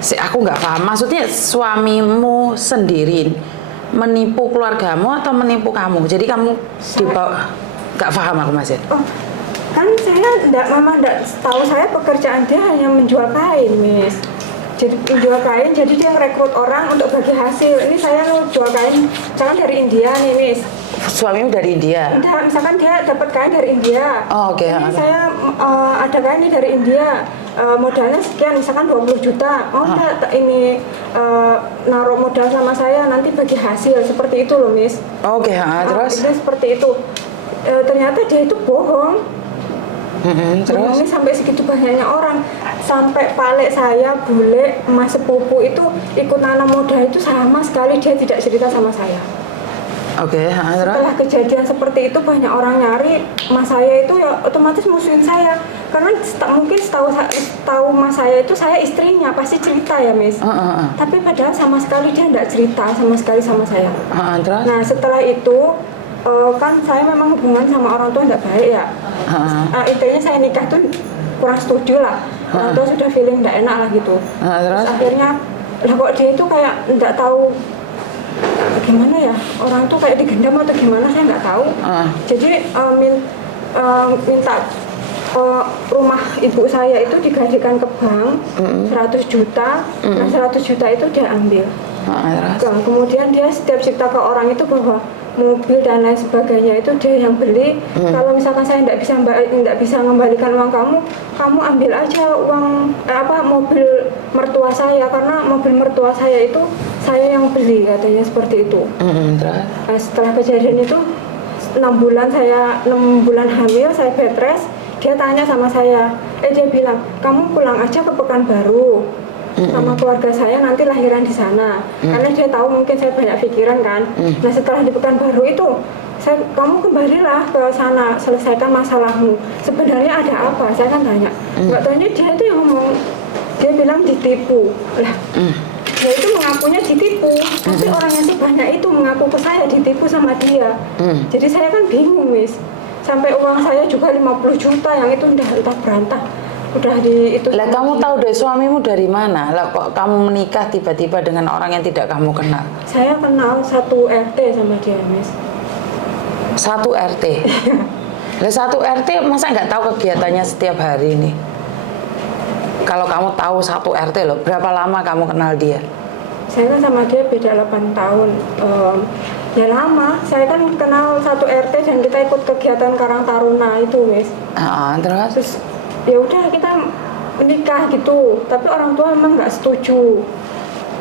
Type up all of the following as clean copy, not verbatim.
Aku nggak paham. Maksudnya suamimu sendiri menipu keluargamu atau menipu kamu? Jadi kamu dibawa, nggak paham aku Mas. Oh, kan saya memang enggak tahu, saya pekerjaan dia hanya menjual kain, Miss. Jadi menjual kain, jadi dia merekrut orang untuk bagi hasil. Ini saya jual kain, misalkan dari India nih, Miss. Suamimu dari India? Enggak, misalkan dia dapat kain dari India. Oh, oke. Ini saya ada kain nih dari India. Modalnya sekian, misalkan 20 juta. Oh enggak, ini naruh modal sama saya, nanti bagi hasil. Seperti itu loh, Miss. Oke, terus? Itu seperti itu. Ternyata dia itu bohong. Terus? Bohongnya sampai segitu banyaknya orang. Sampai palek saya, bule, emas sepupu itu ikut nanam modal itu sama sekali dia tidak cerita sama saya. Oke, terus? Setelah kejadian seperti itu banyak orang nyari, mas saya itu ya otomatis musuhin saya. Karena mungkin setahu mas saya itu saya istrinya, pasti cerita ya, Miss. Tapi padahal sama sekali dia tidak cerita sama sekali sama saya. Terus? Nah setelah itu kan saya memang hubungan sama orang tua tidak baik ya. Intinya saya nikah tuh kurang setuju lah. Orang tua sudah feeling tidak enak lah gitu. Terus akhirnya lah kok dia itu kayak tidak tahu gimana ya, orang tuh kayak digendam atau gimana saya nggak tahu. Jadi minta rumah ibu saya itu digajikan ke bank 100 juta. Nah 100 juta itu dia ambil. Nah, kemudian dia setiap cerita ke orang itu bahwa mobil dan lain sebagainya itu dia yang beli. Kalau misalkan saya tidak bisa mengembalikan uang kamu ambil aja uang mobil mertua saya, karena mobil mertua saya itu saya yang beli, katanya seperti itu. Nah, setelah kejadian itu 6 bulan hamil, saya bed rest. Dia tanya sama saya, dia bilang kamu pulang aja ke Pekanbaru sama keluarga saya, nanti lahiran di sana. Karena dia tahu mungkin saya banyak pikiran kan. Nah setelah di Pekanbaru itu kamu kembalilah ke sana, selesaikan masalahmu. Sebenarnya ada apa? Saya kan tanya. Nggak tanya, dia itu yang ngomong, dia bilang ditipu lah. Dia itu mengakunya ditipu, tapi orang yang sebanyak itu mengaku ke saya ditipu sama dia. Jadi saya kan bingung, Miss. Sampai uang saya juga 50 juta yang itu entah berantah. Udah di itu. Lah kamu tahu deh suamimu dari mana? Lah kok kamu menikah tiba-tiba dengan orang yang tidak kamu kenal? Saya kenal satu RT sama dia, Miss. Satu RT? Lah satu RT masa nggak tahu kegiatannya setiap hari nih? Kalau kamu tahu satu RT loh, berapa lama kamu kenal dia? Saya kan sama dia beda 8 tahun. Ya lama, saya kan kenal satu RT dan kita ikut kegiatan Karang Taruna itu, Miss. Terus? Ya udah kita menikah gitu, tapi orang tua memang nggak setuju.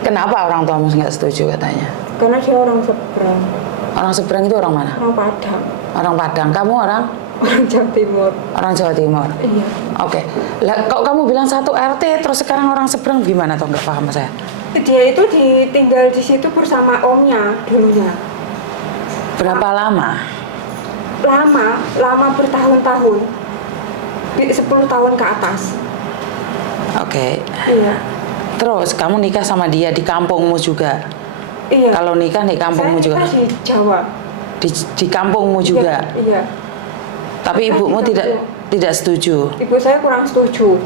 Kenapa orang tuamu nggak setuju katanya? Karena dia orang seberang. Orang seberang itu orang mana? Orang Padang. Orang Padang. Kamu orang? Orang Jawa Timur. Orang Jawa Timur? Iya. Oke. Lah kok kamu bilang satu RT terus sekarang orang seberang gimana tuh, nggak paham saya? Dia itu tinggal di situ bersama omnya dulunya. Berapa lama? Lama bertahun-tahun. 10 tahun ke atas. Oke. Iya. Terus kamu nikah sama dia di kampungmu juga? Iya. Kalau nikah di kampungmu juga? Saya nikah di Jawa. Di kampungmu juga? Iya. Tapi ibumu tidak setuju? Ibu saya kurang setuju.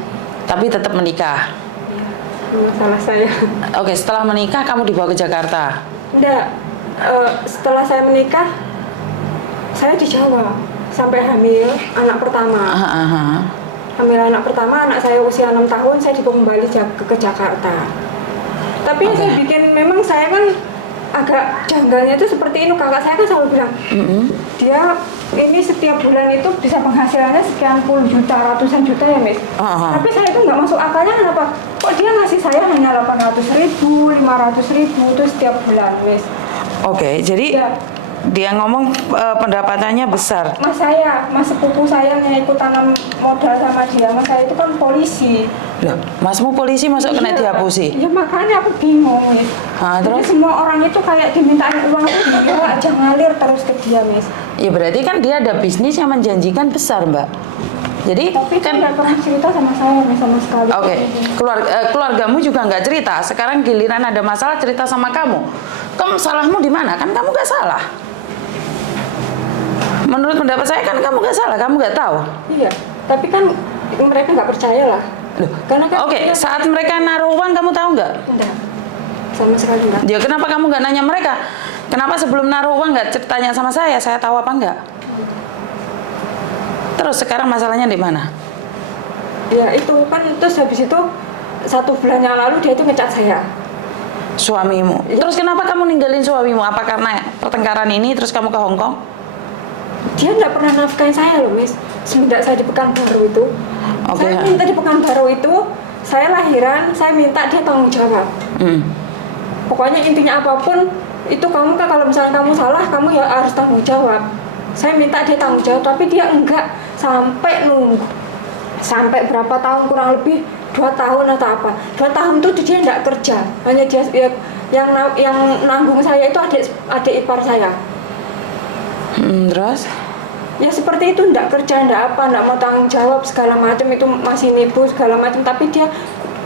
Tapi tetap menikah? Iya. Masalah saya. Oke, setelah menikah kamu dibawa ke Jakarta? Enggak. Setelah saya menikah, saya di Jawa sampai hamil anak pertama. Hamil anak pertama, anak saya usia 6 tahun, saya dibawa kembali ke Jakarta. Tapi yang saya bikin, memang saya kan agak janggalnya itu seperti ini. Kakak saya kan selalu bilang, dia ini setiap bulan itu bisa penghasilannya sekian puluh juta, ratusan juta ya, Miss. Tapi saya itu nggak masuk akalnya, kenapa? Kok dia ngasih saya hanya 800.000, 500.000 itu setiap bulan, Miss. Oke, jadi ya. Dia ngomong pendapatannya besar. Mas sepupu saya yang ikut tanam modal sama dia. Mas saya itu kan polisi. Loh, masmu polisi masuk kena dihapusi? Ya makanya aku bingung, Miss. Terus? Jadi semua orang itu kayak dimintain uang dia aja ngalir terus ke dia, Miss. Ya berarti kan dia ada bisnis yang menjanjikan besar, Mbak. Jadi tapi kan nggak pernah cerita sama saya, Miss, sama sekali. Oke. Keluargamu juga nggak cerita. Sekarang giliran ada masalah cerita sama kamu. Kamu salahmu di mana? Kan kamu nggak salah. Menurut pendapat saya kan kamu nggak salah, kamu nggak tahu. Iya, tapi kan mereka nggak percaya lah. Loh, Karena kan oke, saat mereka naruh uang kamu tahu nggak? enggak, sama sekali enggak. Ya kenapa kamu nggak nanya mereka? Kenapa sebelum naruh uang nggak tanya sama saya tahu apa enggak? Terus sekarang masalahnya di mana? Ya itu kan, terus habis itu 1 bulan yang lalu dia itu ngecat saya. Suamimu. Ya. Terus kenapa kamu ninggalin suamimu? Apa karena pertengkaran ini terus kamu ke Hong Kong? Dia nggak pernah nafkahin saya loh, Miss. Semenjak saya di Pekanbaru itu. Oke. Saya minta di Pekanbaru itu, saya lahiran, saya minta dia tanggung jawab. Pokoknya intinya apapun, itu kamu kan kalau misalnya kamu salah, kamu ya harus tanggung jawab. Saya minta dia tanggung jawab, tapi dia enggak, sampai nunggu. Sampai berapa tahun, kurang lebih 2 tahun atau apa. 2 tahun itu dia enggak kerja. Hanya dia yang nanggung saya itu adik ipar saya. Terus? Ya seperti itu, enggak kerja, enggak apa, enggak mau tanggung jawab segala macam, itu masih nipu segala macam, tapi dia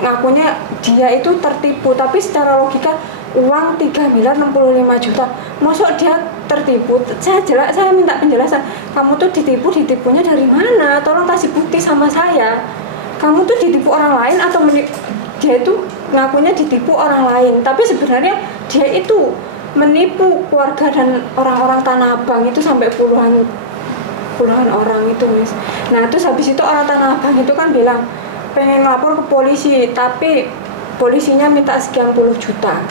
ngakunya dia itu tertipu. Tapi secara logika uang 3 miliar 65 juta, masuk dia tertipu? Saya minta penjelasan, kamu tuh ditipunya dari mana? Tolong kasih bukti sama saya. Kamu tuh ditipu orang lain atau dia itu ngakunya ditipu orang lain, tapi sebenarnya dia itu menipu keluarga dan orang-orang Tanah Abang itu sampai puluhan orang itu, Miss. Nah terus habis itu orang Tanah Abang itu kan bilang pengen lapor ke polisi, tapi polisinya minta sekian puluh juta,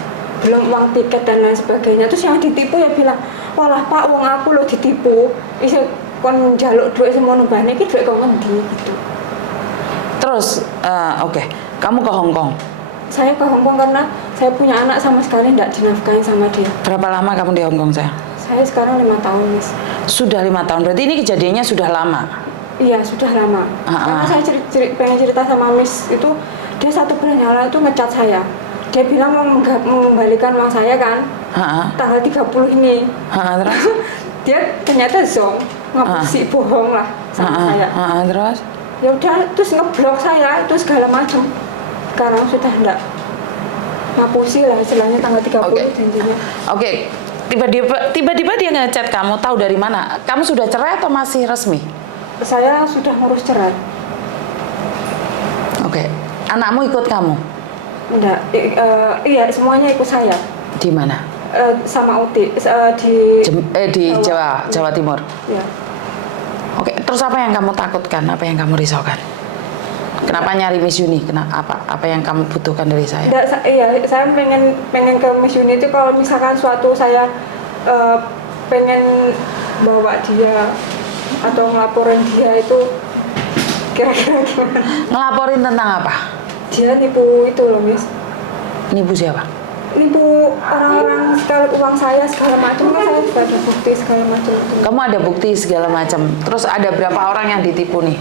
belum uang tiket dan lain sebagainya. Terus yang ditipu ya bilang, walah Pak, uang aku lo ditipu, bisa kon jaluk duit semono bane iki duit kok ngendi gitu. Terus oke, kamu ke Hong Kong. Saya ke Hong Kong karena saya punya anak sama sekali tidak dinafkahin sama dia. Berapa lama kamu di Hong Kong, sayang? Saya sekarang 5 tahun, Miss. Sudah 5 tahun. Berarti ini kejadiannya sudah lama. Iya, sudah lama. Karena saya pengen cerita sama Miss itu, dia 1 bulan yang lalu itu ngecat saya. Dia bilang mau mengembalikan uang saya kan, tanggal 30 ini. Terus? Dia ternyata zong, ngapusi bohong lah sama saya. Terus? Ya udah, terus ngeblok saya itu segala macam. Sekarang sudah enggak ngapusi lah, istilahnya tanggal 30 janjinya. Oke. Tiba-tiba dia ngechat kamu, tahu dari mana? Kamu sudah cerai atau masih resmi? Saya sudah ngurus cerai. Oke. Anakmu ikut kamu? Enggak, iya semuanya ikut saya. Di mana? Sama Uti di Jawa Timur. Ya. Oke, terus apa yang kamu takutkan? Apa yang kamu risaukan? Kenapa nyari Miss Uni? Apa yang kamu butuhkan dari saya? Iya, saya pengen ke Miss Uni itu kalau misalkan suatu saya pengen bawa dia atau ngelaporin dia itu kira-kira gimana? Ngelaporin tentang apa? Dia nipu itu loh, Miss. Nipu siapa? Nipu orang-orang, segala uang saya segala macam, kan saya juga ada bukti segala macam. Kamu ada bukti segala macam. Terus ada berapa orang yang ditipu nih?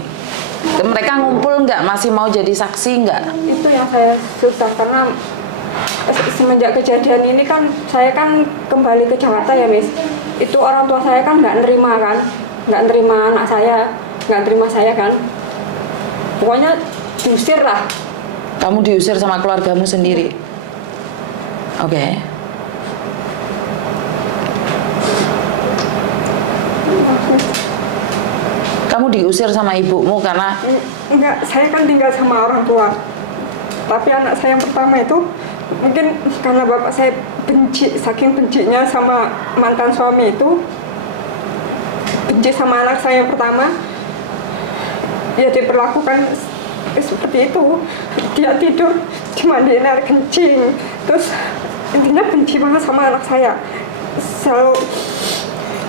Mereka ngumpul nggak? Masih mau jadi saksi nggak? Itu yang saya susah karena semenjak kejadian ini kan saya kan kembali ke Jakarta ya, Miss. Itu orang tua saya kan nggak nerima anak saya, nggak nerima saya kan. Pokoknya diusir lah. Kamu diusir sama keluargamu sendiri? Oke. Kamu diusir sama ibumu karena? Enggak, saya kan tinggal sama orang tua. Tapi anak saya yang pertama itu mungkin karena bapak saya benci, saking bencinya sama mantan suami itu, benci sama anak saya yang pertama, ya diperlakukan seperti itu. Dia tidur dimandiin air kencing, terus intinya benci banget sama anak saya, selalu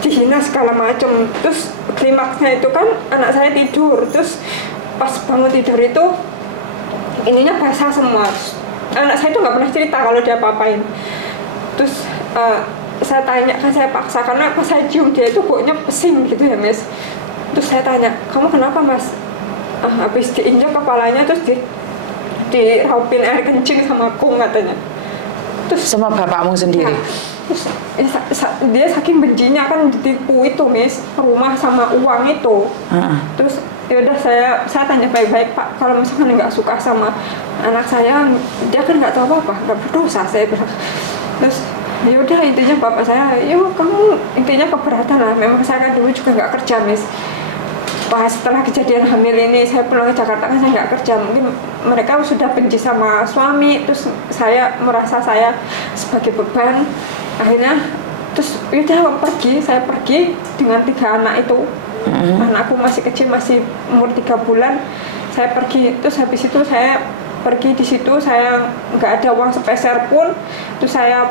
dihina segala macam. Terus klimaksnya itu kan anak saya tidur, terus pas bangun tidur itu ininya basah semua. Anak saya itu nggak pernah cerita kalau dia apa-apain. Terus saya tanya, kan saya paksa karena pas saya cium dia itu baunya pesing gitu ya, Miss. Terus saya tanya, kamu kenapa, Mas? Habis diinjak kepalanya terus diraupin air kencing sama kung katanya. Terus sama bapakmu sendiri? Ya, terus dia saking bencinya kan ditipu itu, Miss, rumah sama uang itu. Terus yaudah saya tanya baik-baik, Pak, kalau misalkan nggak suka sama anak saya, dia kan nggak tahu apa-apa, nggak berdosa, saya bilang. Terus yaudah intinya bapak saya, yuk kamu intinya keberatan lah. Memang saya kan dulu juga nggak kerja, Miss. pas setelah kejadian hamil ini saya pulang ke Jakarta kan saya nggak kerja, mungkin mereka sudah benci sama suami, terus saya merasa saya sebagai beban, akhirnya terus udah saya pergi dengan 3 anak itu. Anakku masih kecil, masih umur 3 bulan, saya pergi. Terus habis itu saya pergi di situ, saya nggak ada uang sepeser pun. Terus saya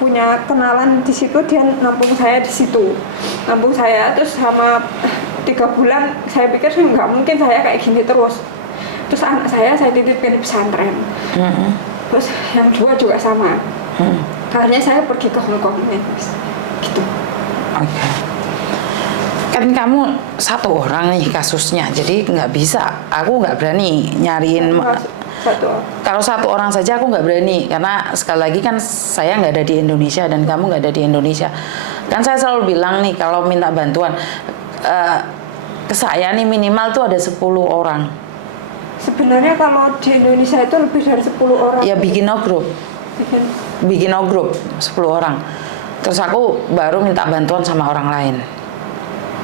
punya kenalan di situ, dia nampung saya di situ, nampung saya. Terus sama 3 bulan saya pikir nggak mungkin saya kayak gini terus. Terus anak saya titipin di pesantren. Terus yang 2 juga sama. Akhirnya saya pergi ke Hong Kong gitu. Oke. Kan kamu 1 orang nih kasusnya, jadi nggak bisa. Aku nggak berani nyariin. Kalau 1 orang saja aku nggak berani, karena sekali lagi kan saya nggak ada di Indonesia dan kamu nggak ada di Indonesia. Kan saya selalu bilang nih, kalau minta bantuan ke saya nih minimal tuh ada 10 orang. Sebenarnya kalau di Indonesia itu lebih dari 10 orang. Ya bikin no group. Bikin no group 10 orang. Terus aku baru minta bantuan sama orang lain.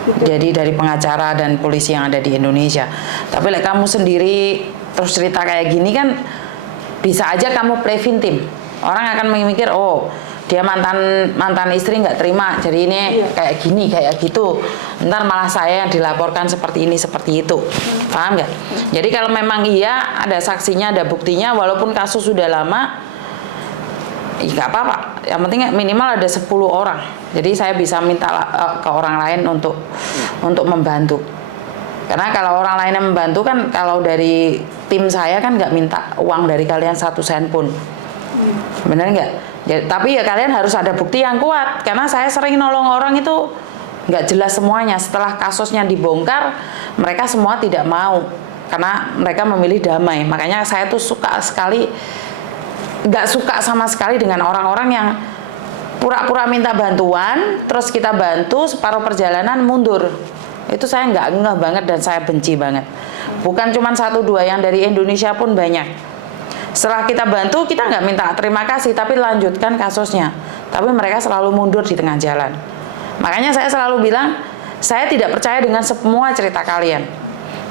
Jadi dari pengacara dan polisi yang ada di Indonesia. Tapi like kamu sendiri terus cerita kayak gini kan, bisa aja kamu play victim. Orang akan memikir, oh dia mantan istri nggak terima, jadi ini kayak gini kayak gitu. Ntar malah saya yang dilaporkan seperti ini seperti itu. Paham nggak? Jadi kalau memang iya ada saksinya, ada buktinya, walaupun kasus sudah lama, nggak apa-apa. Yang penting minimal ada 10 orang. Jadi saya bisa minta ke orang lain untuk membantu. Karena kalau orang lain yang membantu kan, kalau dari tim saya kan nggak minta uang dari kalian 1 sen pun. Bener nggak? Ya, tapi ya kalian harus ada bukti yang kuat. Karena saya sering nolong orang itu nggak jelas semuanya. Setelah kasusnya dibongkar, mereka semua tidak mau. Karena mereka memilih damai. Makanya saya tuh nggak suka sama sekali dengan orang-orang yang pura-pura minta bantuan, terus kita bantu, separuh perjalanan mundur. Itu saya nggak ngeh banget dan saya benci banget. Bukan cuma 1-2, yang dari Indonesia pun banyak. Setelah kita bantu, kita nggak minta terima kasih, tapi lanjutkan kasusnya. Tapi mereka selalu mundur di tengah jalan. Makanya saya selalu bilang, saya tidak percaya dengan semua cerita kalian.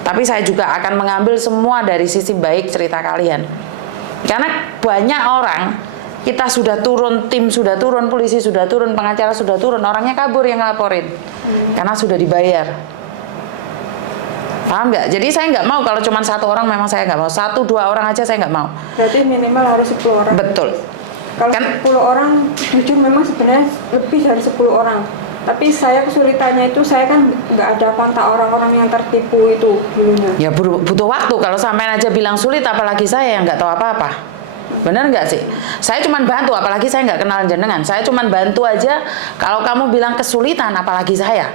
Tapi saya juga akan mengambil semua dari sisi baik cerita kalian. Karena banyak orang, kita sudah turun, tim sudah turun, polisi sudah turun, pengacara sudah turun, orangnya kabur yang ngelaporin. Karena sudah dibayar. Paham nggak? Jadi saya nggak mau kalau cuma 1 orang, memang saya nggak mau. 1-2 orang aja saya nggak mau. Berarti minimal harus 10 orang. Betul. Kalau kan 10 orang, jujur memang sebenarnya lebih dari 10 orang. Tapi saya kesulitannya itu, saya kan nggak ada kontak orang-orang yang tertipu itu dulunya. Ya butuh waktu. Kalau sampai aja bilang sulit, apalagi saya yang nggak tahu apa-apa. Benar nggak sih? Saya cuma bantu, apalagi saya nggak kenal jenengan. Saya cuma bantu aja. Kalau kamu bilang kesulitan, apalagi saya.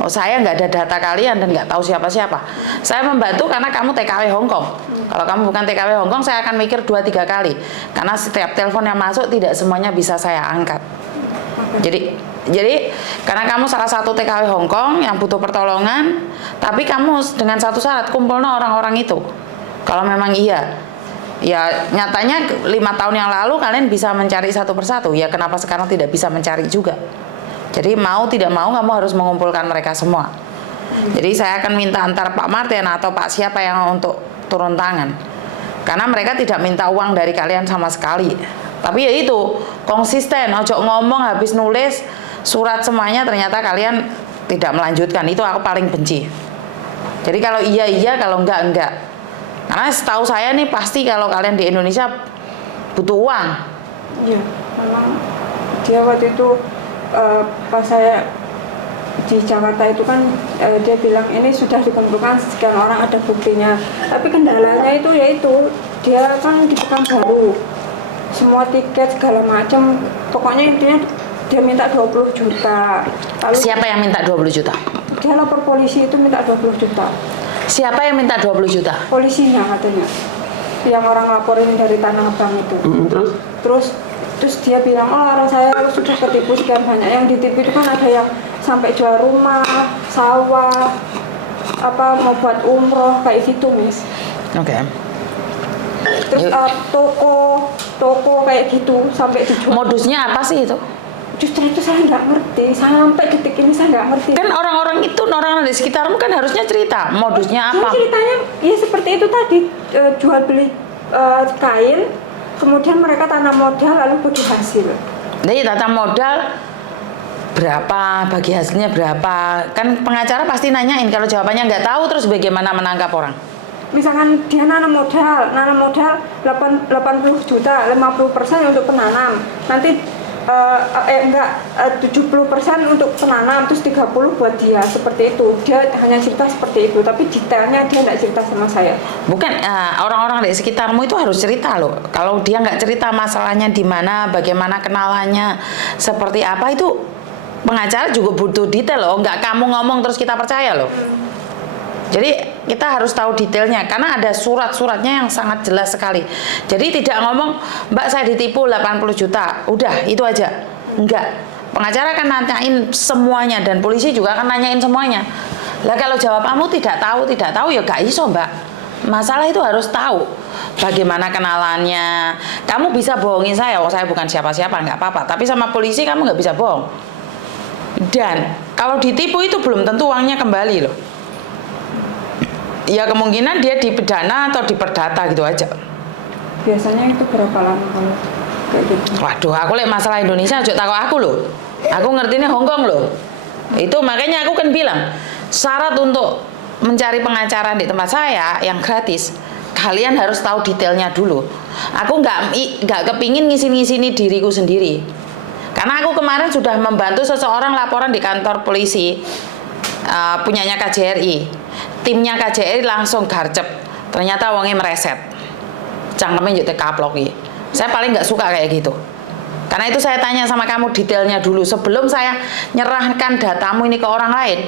Oh, saya nggak ada data kalian dan nggak tahu siapa-siapa. Saya membantu karena kamu TKW Hong Kong. Kalau kamu bukan TKW Hong Kong, saya akan mikir 2-3 kali. Karena setiap telepon yang masuk tidak semuanya bisa saya angkat. Jadi karena kamu salah satu TKW Hong Kong yang butuh pertolongan, tapi kamu dengan satu syarat, kumpulnya orang-orang itu. Kalau memang iya, ya nyatanya 5 tahun yang lalu kalian bisa mencari satu persatu. Ya kenapa sekarang tidak bisa mencari juga? Jadi mau tidak mau kamu harus mengumpulkan mereka semua. Jadi saya akan minta antar Pak Martin atau Pak siapa yang untuk turun tangan. Karena mereka tidak minta uang dari kalian sama sekali. Tapi ya itu, konsisten, ojo ngomong habis nulis surat semuanya ternyata kalian tidak melanjutkan. Itu aku paling benci. Jadi kalau iya, kalau enggak. Karena setahu saya nih pasti kalau kalian di Indonesia butuh uang. Iya, memang dia waktu itu pas saya di Jakarta itu kan dia bilang ini sudah dikumpulkan sekian orang, ada buktinya. Tapi kendalanya itu yaitu dia kan di Pekanbaru, semua tiket segala macam, pokoknya intinya dia minta 20 juta. Lalu siapa yang minta 20 juta? Dia lapor polisi itu minta 20 juta. Siapa yang minta 20 juta? Polisinya katanya, yang orang laporin dari Tanah Abang itu. Terus dia bilang, oh orang saya sudah ketipu sekian banyak. Yang ditipu itu kan ada yang sampai jual rumah, sawah, mau buat umroh kayak gitu, Miss. Oke. Terus toko kayak gitu sampai dijual. Modusnya apa sih itu? Justru itu saya nggak ngerti, sampai detik ini saya nggak ngerti. Kan orang-orang di sekitarmu kan harusnya cerita modusnya Jadi apa. ceritanya ya seperti itu tadi, jual beli kain, kemudian mereka tanam modal lalu bagi hasil. Jadi tanam modal berapa, bagi hasilnya berapa, kan pengacara pasti nanyain. Kalau jawabannya nggak tahu, terus bagaimana menangkap orang? Misalkan dia nanam modal 80 juta, 50% untuk penanam, nanti 70% untuk penanam, terus 30 buat dia, seperti itu. Dia hanya cerita seperti itu, tapi detailnya dia nggak cerita sama saya. Bukan, orang-orang di sekitarmu itu harus cerita loh. Kalau dia nggak cerita masalahnya di mana, bagaimana kenalannya, seperti apa, itu pengacara juga butuh detail loh. Nggak kamu ngomong terus kita percaya loh. Jadi kita harus tahu detailnya, karena ada surat-suratnya yang sangat jelas sekali. Jadi tidak ngomong, Mbak saya ditipu 80 juta, udah itu aja. Enggak, pengacara akan nanyain semuanya, dan polisi juga akan nanyain semuanya. Lah kalau jawab kamu tidak tahu ya gak iso Mbak. Masalah itu harus tahu bagaimana kenalannya. Kamu bisa bohongin saya, saya bukan siapa-siapa, nggak apa-apa. Tapi sama polisi kamu nggak bisa bohong. Dan kalau ditipu itu belum tentu uangnya kembali loh. Ya kemungkinan dia dipidana atau diperdata gitu aja. Biasanya itu berapa lama kalau kayak gitu? Waduh, aku lihat masalah Indonesia aja takut aku loh. Aku ngertinya Hongkong loh. Itu makanya aku kan bilang, syarat untuk mencari pengacara di tempat saya yang gratis, kalian harus tahu detailnya dulu. Aku nggak kepingin ngisi-ngisini diriku sendiri. Karena aku kemarin sudah membantu seseorang laporan di kantor polisi, punyanya KJRI. Timnya KJRI langsung garcep, ternyata wongnya mereset, cangkemnya juga kaplok. Saya paling nggak suka kayak gitu. Karena itu saya tanya sama kamu detailnya dulu sebelum saya nyerahkan datamu ini ke orang lain.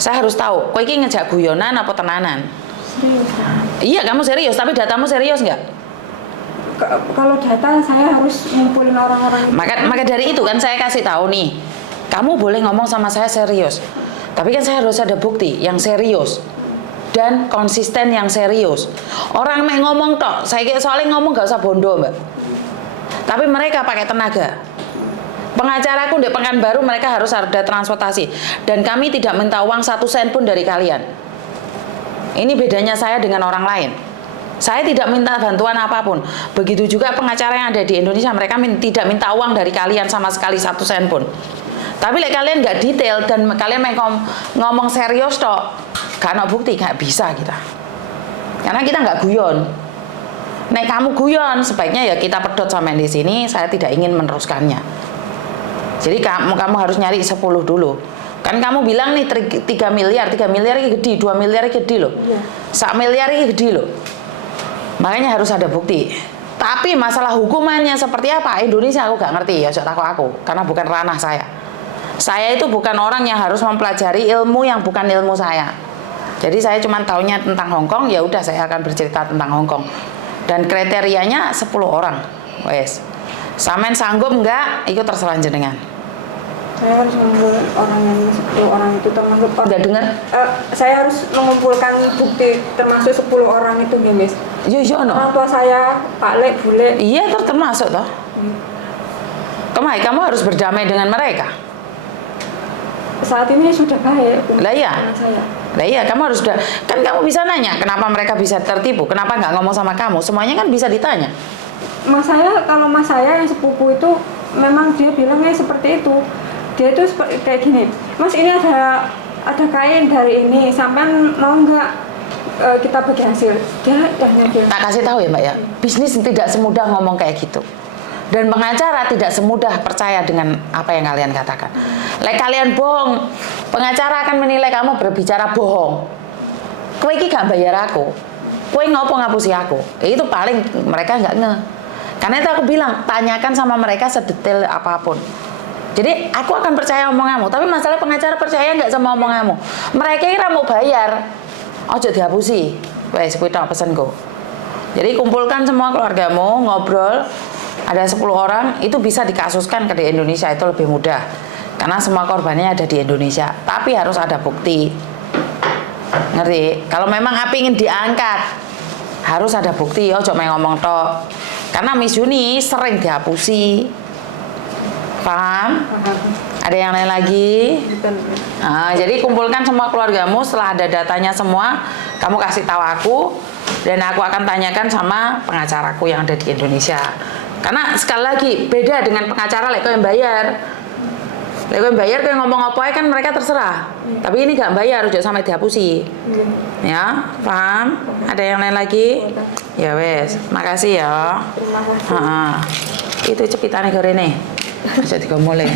Saya harus tahu, kok ini ngejak guyonan apa tenanan? Serius? Iya, kamu serius, tapi datamu serius nggak? Kalau data saya harus ngumpulin orang-orang. Maka dari itu kan saya kasih tahu nih, kamu boleh ngomong sama saya serius, tapi kan saya harus ada bukti yang serius dan konsisten yang serius. Orang main ngomong tok, saya soalnya ngomong gak usah bondo Mbak. Tapi mereka pakai tenaga. Pengacaraku di Pekanbaru mereka harus ada transportasi, dan kami tidak minta uang 1 sen pun dari kalian. Ini bedanya saya dengan orang lain. Saya tidak minta bantuan apapun. Begitu juga pengacara yang ada di Indonesia, mereka tidak minta uang dari kalian sama sekali 1 sen pun. Tapi kalian nggak detail dan kalian ngomong serius tok, karena bukti nggak bisa kita. Karena kita nggak guyon. Nek kamu guyon, sebaiknya ya kita pedot sama di sini. Saya tidak ingin meneruskannya. Jadi kamu harus nyari 10 dulu. Kan kamu bilang nih 3 miliar ini gede, 2 miliar ini gede loh. 1 miliar ini gede loh. Makanya harus ada bukti. Tapi masalah hukumannya seperti apa, Indonesia aku nggak ngerti ya, takut aku, karena bukan ranah saya. Saya itu bukan orang yang harus mempelajari ilmu yang bukan ilmu saya. Jadi saya cuma taunya tentang Hongkong, ya udah saya akan bercerita tentang Hongkong. Dan kriterianya 10 orang. Wes. Samen sanggup enggak? Itu terserah jenengan. Saya harus mengumpulkan orang yang 10 orang itu termasuk Enggak dengar? Saya harus mengumpulkan bukti termasuk 10 orang itu, Miss. Yo no. Orang tua saya, Pak Lek, Bule. Iya, termasuk toh. Kamu harus berdamai dengan mereka. Saat ini sudah baik. Lah iya. Lah iya, kamu harus kan kamu bisa nanya kenapa mereka bisa tertipu, kenapa nggak ngomong sama kamu, semuanya kan bisa ditanya. Kalau mas saya yang sepupu itu memang dia bilangnya seperti itu. Dia itu kayak gini, Mas ini ada kain dari ini, sampean mau nggak kita bagi hasil? Dia tak kasih tahu ya Mbak ya, bisnis tidak semudah ngomong kayak gitu. Dan pengacara tidak semudah percaya dengan apa yang kalian katakan. Kalian bohong, pengacara akan menilai kamu berbicara bohong. Kowe iki gak bayar aku, kowe ngopo ngapusi aku. Itu paling mereka nggak nge. Karena itu aku bilang, tanyakan sama mereka sedetail apapun. Jadi aku akan percaya omonganmu, tapi masalah pengacara percaya nggak sama omonganmu. Mereka kira mau bayar, ojo dihapusi. Wes kuwi tok pesenku. Jadi kumpulkan semua keluargamu, ngobrol. Ada 10 orang, itu bisa dikasuskan ke di Indonesia, itu lebih mudah. Karena semua korbannya ada di Indonesia. Tapi harus ada bukti. Ngerti? Kalau memang api ingin diangkat, harus ada bukti. Ojo main ngomong tok. Karena Miss Yuni sering dihapusi. Paham? Ada yang lain lagi? Nah, jadi kumpulkan semua keluargamu, setelah ada datanya semua, kamu kasih tahu aku, dan aku akan tanyakan sama pengacaraku yang ada di Indonesia. Karena sekali lagi, beda dengan pengacara lek yang bayar. Lek yang bayar, kau ngomong apa kan mereka terserah. Tapi ini gak bayar, udah sampai dihapusi. Ya, paham? Ada yang lain lagi? Ya wes, makasih ya. Terima kasih. Itu cepitannya gore nih. Bisa mulai.